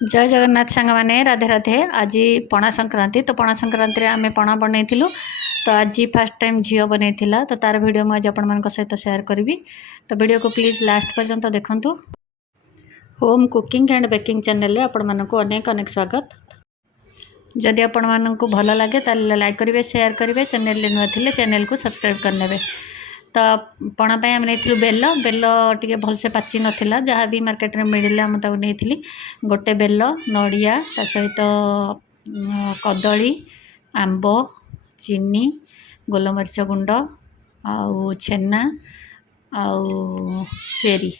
जय जगन्नाथ सांग मैंने राधे राधे। आज पणा संक्रांति तो पणा संक्रांति रे आमे पणा बनईथिलु। तो आज फर्स्ट टाइम झील बनईथिला तो तार वीडियो मैं आज आपण सहित शेयर करी। तो वीडियो को प्लीज लास्ट पर्यंत देखंतु। Home cooking and baking channel आपण मानक अनेक अनेक स्वागत। जदि आपण मानक भल लगे ताले लाइक करेंगे शेयर करेंगे, चैनल नुआ थिले चैनल को सब्सक्राइब करने। तो पणापाई आम नहीं बेल बेल टे भलसे पाची नाला जहाँ भी मार्केट में मिले आम नहीं गोटे बेल नड़िया ता सहित कदली आंब चीनी गोलमरीच गुंड आउ छेना आउ चेरी।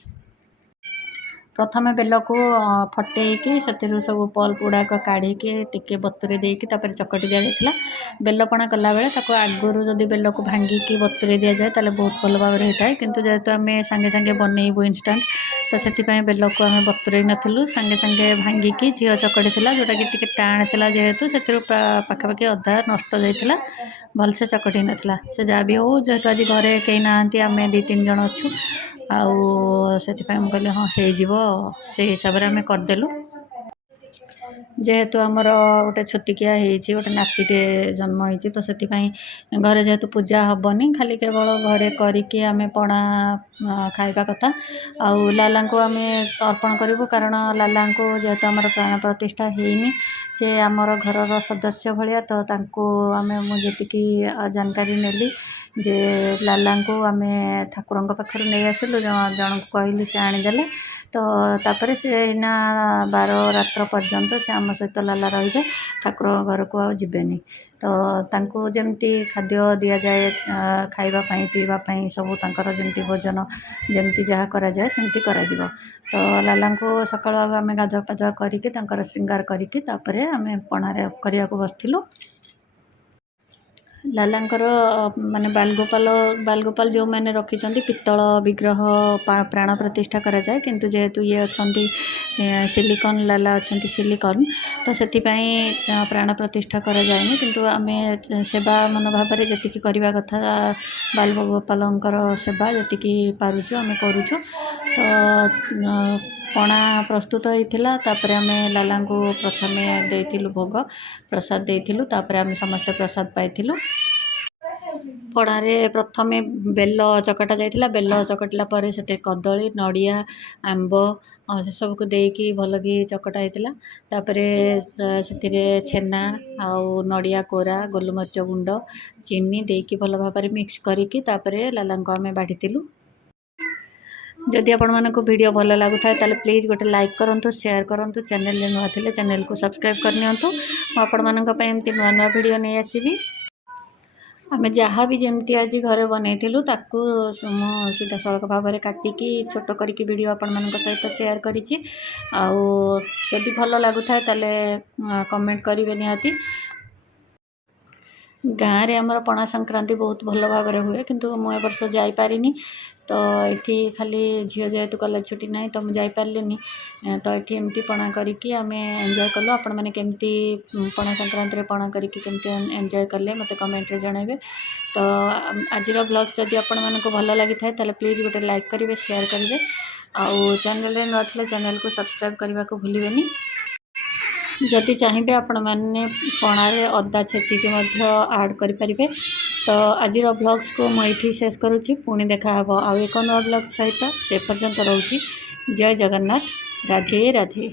प्रथम बेल को फटेकी से सब पल्प गुड़ाक काढ़ी टिके बतुरे देकी चकटी दि जाता। बेलपणा कला बेले आगुरी जदि बेल को भांगिकी बतुरे दि जाए ताले बहुत भल भाव होता है, किंतु जेहेतु आम सांगे सांगे बनईबू इंस्टांट तो से बेल को आम बतुरे नथिलु सांगे सांगे भांगिकी झील चकटी था जोटा कि टिके टाण था जेहेतु से पाखापाखि अधा नष्ट जाता भलसे चकटी नाला से जहाँ भी हो जेहेतु आज घरे कहीं ना आम 2-3 जन अच्छु आउ से कहली हाँ हो से हिसाब से आम करदेलु। जेहेतु आमर गोटे छोटिकिया गोटे नातीटे जन्म होती तो से घरे जेहेतु पूजा हेनी खाली केवल घरे करके आम पणा खाइबा कथा आउ लाला को आम अर्पण करूँ कारण लाला को जेहेतु आमर प्राण प्रतिष्ठा होनी से आमर घर सदस्य भाया तो आम मुझे जानकारी नेली जे लाला को आम ठाकुर पाखे नहीं आसिलु जन को कहली से आनीदे तो तापर से ना 12 रात्र पर्यंत से आम सहित लाला रे ठाकुर घर को आवेनि तो तांको जमती खाद्य दि जाए खावाई पीवाई सब जमती भोजन जमती जहाँ करा जाए सेमती करा जिवो। तो लाला को सकाळ आम गाधुआ पाधुआ करके श्रृंगार करके आम पणारे करने को बसलु। लालांकर माने बालगोपाल जो मैंने रखी पित्तल विग्रह प्राण प्रतिष्ठा करा जाए, किंतु जेहेतु ये अच्छा सिलिकॉन लाला अच्छा सिलिकॉन तो से प्राण प्रतिष्ठा करा जाए, किंतु आम सेवा मन भाव में जी करवा कथा बालगोपालंकर सेवा जी पारुचु आम करुचु। तो पणा प्रस्तुत होता तापर आम लाला को प्रथम देइथिलु भोग प्रसाद देइथिलु तापर आम समस्त प्रसाद पाइथिलु। पणारे प्रथम बेल चकटा जाइथिला बेल चकटला पर से कदली नड़िया आंब से सबको देकी भल कि चकटा होता तापर से छेना आउ नड़िया कोरा गोलमरीच गुंड चीनी देकी भल भाव में मिक्स करके लाला को आम बाढ़ीलु। जदि आपण मानक वीडियो भल लगुता है प्लीज़ गोटे लाइक करूँ शेयर करूँ, चैनल नुआ थिले चैनल को सब्सक्राइब करनी। आपण मानक एमती नुआ नुआ वीडियो नहीं आसबि। आम जहाँ भी जमती आज घरे बनईलु ताकू सीधा सड़क भाव में काटिकी छोट करके वीडियो आपण मान सहित शेयर करी आदि भल लगुता है कमेंट करेंगे निहाती। गाँव में आमर पणा संक्रांति बहुत भल भाव में हुए, किंतु मुझे वर्ष जापारिनी तो ये खाली झील जेहेतु कॉलेज छुट्टी ना तो मुझे जापारे तो ये एमती पणा करके आम एंजॉय कलु। आपण मैंने केमती पणा संक्रांति पणा करके केमती एंजॉय कले मत कमेंट रे जनइबे। तो आज ब्लॉग जदि आपण मानक भल लगी था प्लीज़ गोटे लाइक करेंगे शेयर करेंगे आउ चैनल न थिले चैनल को सब्सक्राइब करने को भूलें। जदि चाहिए आपण मैंने पणारे अदा छेचिकी आड करें। तो आज ब्लॉग्स को मुझे शेष करुँची पुणी देखा आउ एक नया ब्लॉग सहित से पर्यंत रोची। जय जगन्नाथ राधे राधे।